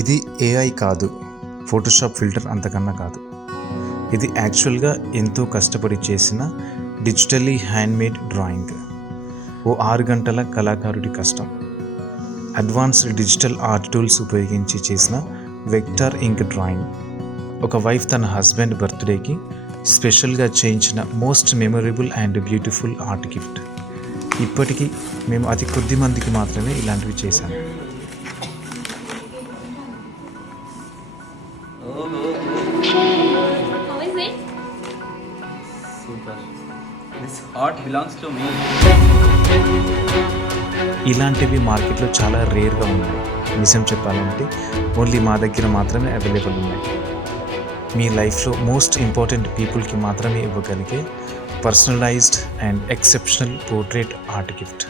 ఇది ఏఐ కాదు, Photoshop filter అంతకన్నా కాదు. ఇది యాక్చువల్గా ఎంతో కష్టపడి చేసిన డిజిటల్లీ హ్యాండ్మేడ్ డ్రాయింగ్. ఓ 6 గంటల కళాకారుడి కష్టం. అడ్వాన్స్డ్ డిజిటల్ ఆర్ట్ టూల్స్ ఉపయోగించి చేసిన వెక్టార్ ఇంక్ డ్రాయింగ్. ఒక వైఫ్ తన హస్బెండ్ బర్త్డేకి స్పెషల్గా చేయించిన most memorable and beautiful art gift. ఇప్పటికీ మేము అతి కొద్ది మందికి మాత్రమే ఇలాంటివి చేశాము. How is it? Super. This art belongs to me. ఇలాంటివి మార్కెట్లో చాలా రేర్గా ఉన్నాయి. నిజం చెప్పాలంటే ఓన్లీ మా దగ్గర మాత్రమే అవైలబుల్ ఉన్నాయి. మీ లైఫ్లో మోస్ట్ ఇంపార్టెంట్ పీపుల్కి మాత్రమే ఇవ్వగలిగే personalized and exceptional portrait art gift.